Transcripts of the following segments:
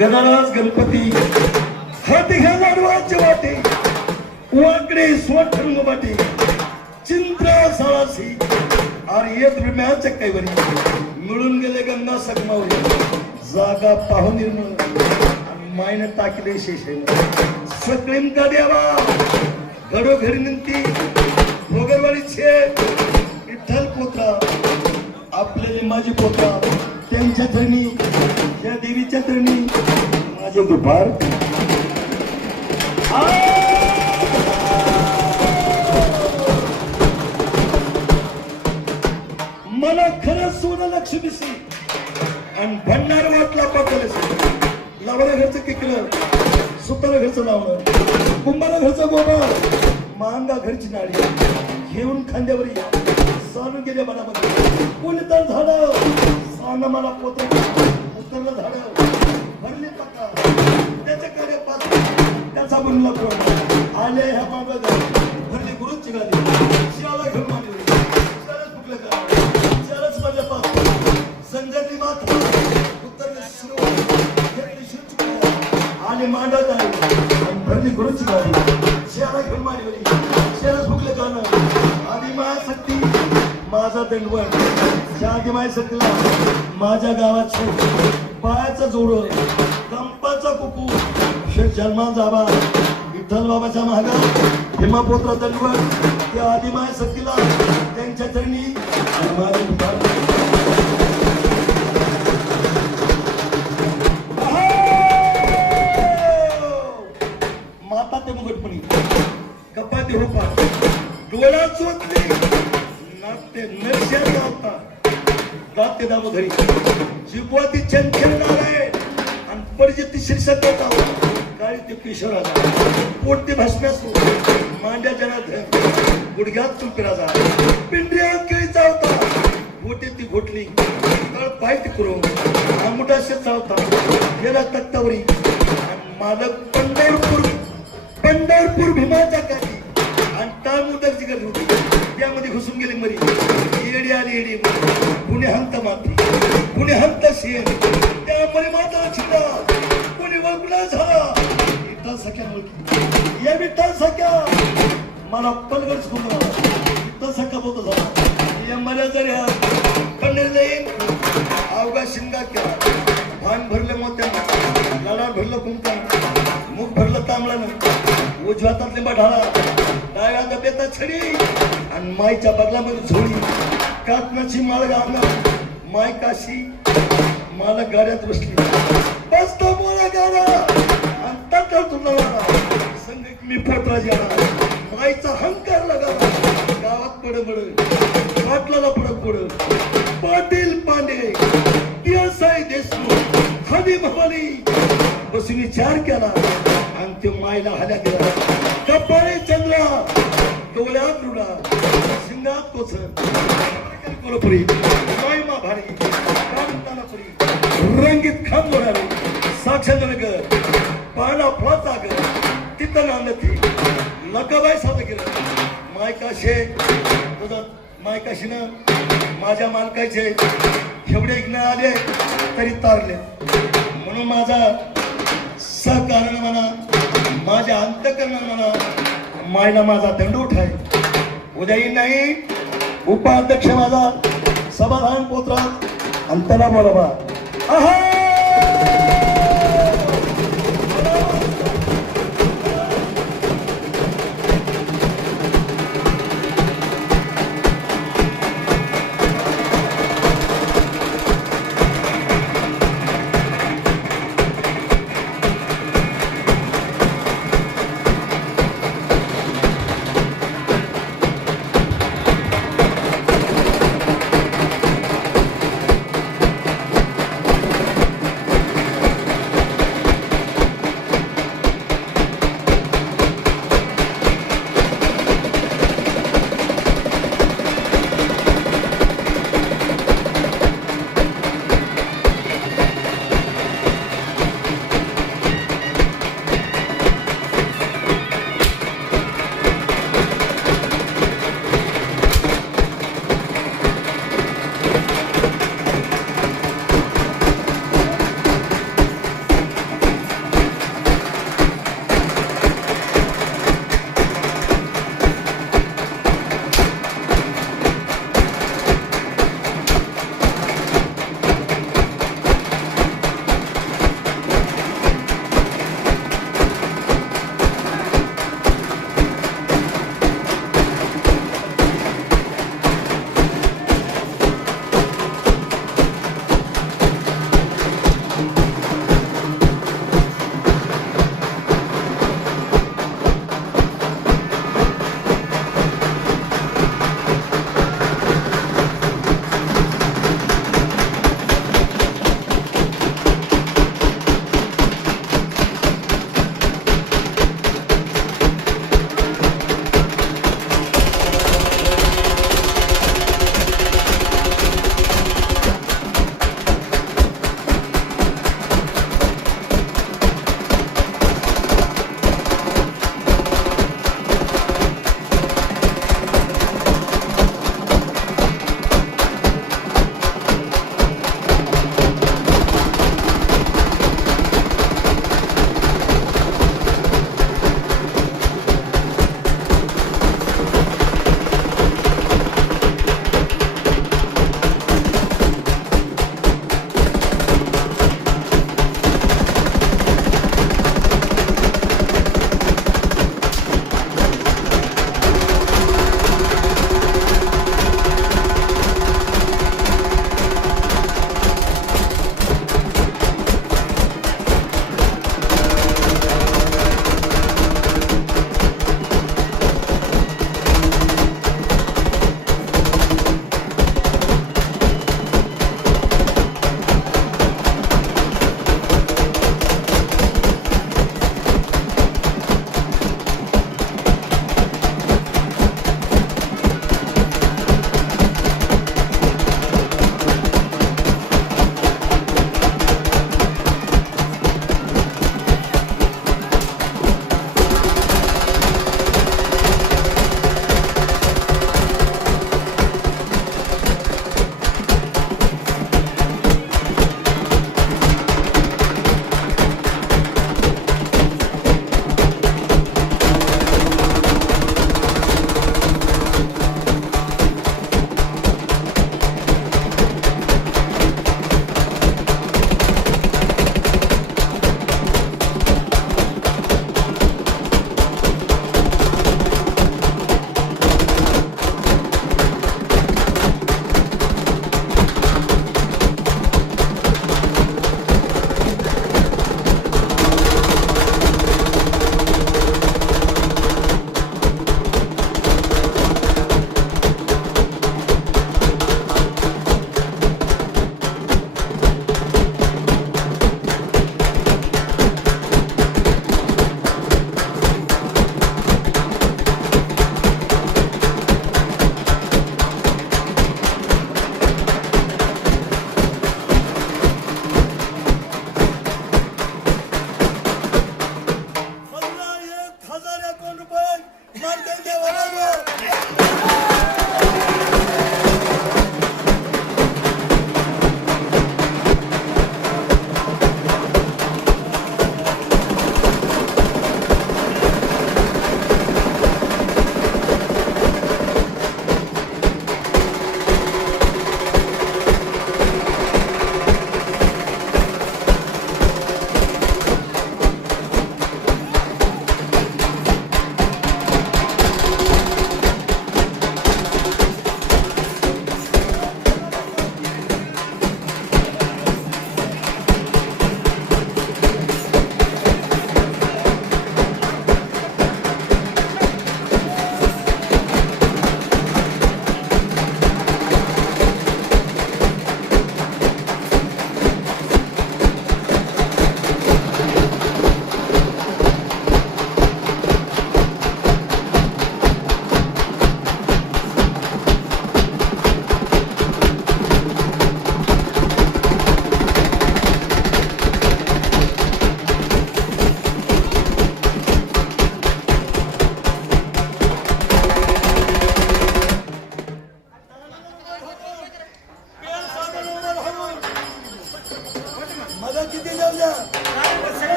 गणराज गणपती हाती घ्या लाडवाचे वाटे वाकडे स्वट रंगबाटे चिंत्रा साळासी आणि येत विम्याच्या कैवरी मिळून गेले गंगा सकमावरी जागा पाहून निर्मळ आणि मायने टाकले शेषे सकळीम का द्यावा घडोघरी निंती भोगरवाडीचे विठ्ठल पोत्रा आपले माझे पोत्रा त्यांच्या धरणी या देवीच्या धरणी माझे दुपार मला खरं सोनं लक्ष्मीशी आणि भंडार वाटला पाठवले लावण्या घरचं किकलं सुताला घरचं लावणं कुंभाला घरचं गोबा मांगा घरची नाडी घेऊन खांद्यावरी सानून गेल्या मनामध्ये कोणी तर झाड सान मला पोत उतरलं झाड भरले पक्का त्याच्या कडे पाच त्याचा बनला कोण आले ह्या मागं भरली गुरुची गाडी शिराला घेऊन मांडली शरच फुकलं का शरच माझ्या पास संजती माता उतरले शिरो घेतली शिरची आले मांडत आहे आणि भरली गुरुची गाडी शिराला घेऊन मांडली शरच फुकलं का आधी महाशक्ती माझा दंडवट ज्या आदिमाय सकला माझ्या गावात पायाचं जोड कंपाचा कुकू जन्मा जावा विठ्ठल बाबाच्या महागा हिमापुत्र दंडवट त्या आदिमाय शक्तीला त्यांच्या चरणी माता ते मुगटपणी कपाती होपा डोळा चोचले नाते नरश्या जाता जाते दाम घरी जिबवाती चंचलणार आहे आणि परिजिती शीर्षक काळी ते किशोराचा पोट ते भस्म्यासू मांड्या जनात गुडघ्यात तुलपिराचा पिंडऱ्यात केळीचा होता गोटे ती घोटली तळ पायट करून आंबुटा शेचा होता गेला तक्तावरी मालक पंढरपूर भीमाच्या काठी आणि ताळमुदक जिगर होती त्यामध्ये घुसून गेली मरी येडी आली येडी कुणी हंत माती कुणी हंत शेर त्या मरी माता छिडा कुणी वगळा झाला विठ्ठल सख्या मुलगी या विठ्ठल सख्या मला पलगड सुकून विठ्ठल सख्या बोलतो झाला या मला जरी पंढर जाईल अवघा शिंगा केला भान भरलं मोत्यानं लाडा भरलं कुंकान मुख भरलं तांबळानं उजव्या हातातले बढाळा डाव्या डब्यात छडी आणि माईच्या बदलामध्ये झोळी कातनाची माळ अंगा माय काशी मला गाड्यात बसली बसतो मोळा गाडा आणि तटल तुला संग मी पोटराजी आला माईचा हंकार लगावा गावात पडबड पाटलाला पडक पड पाटील पांडे पियासाई देशमुख हनी भवानी बसून विचार केला आणि ते मायला हल्या गेला कपाळी चंद्रा डोळ्यात रुडा शिंगात कोच कोलपुरी मायमा भारी कांतानापुरी रंगीत खांब होणारे साक्षात नगर पाना फळाचा गर तिथं नांदती लकाबाई साधं केलं मायकाशे तुझं मायकाशीनं माझ्या मालकाचे एवढे इग्न आले तरी तारले म्हणून माझा सहकारण म्हणा माझ्या अंतकरण म्हणा मायला माझा दंडूठ आहे उद्याही नाही उपाध्यक्ष माझा समाधान पोत्रा अंतला बोलवा आहा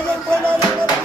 वाजत पडणारे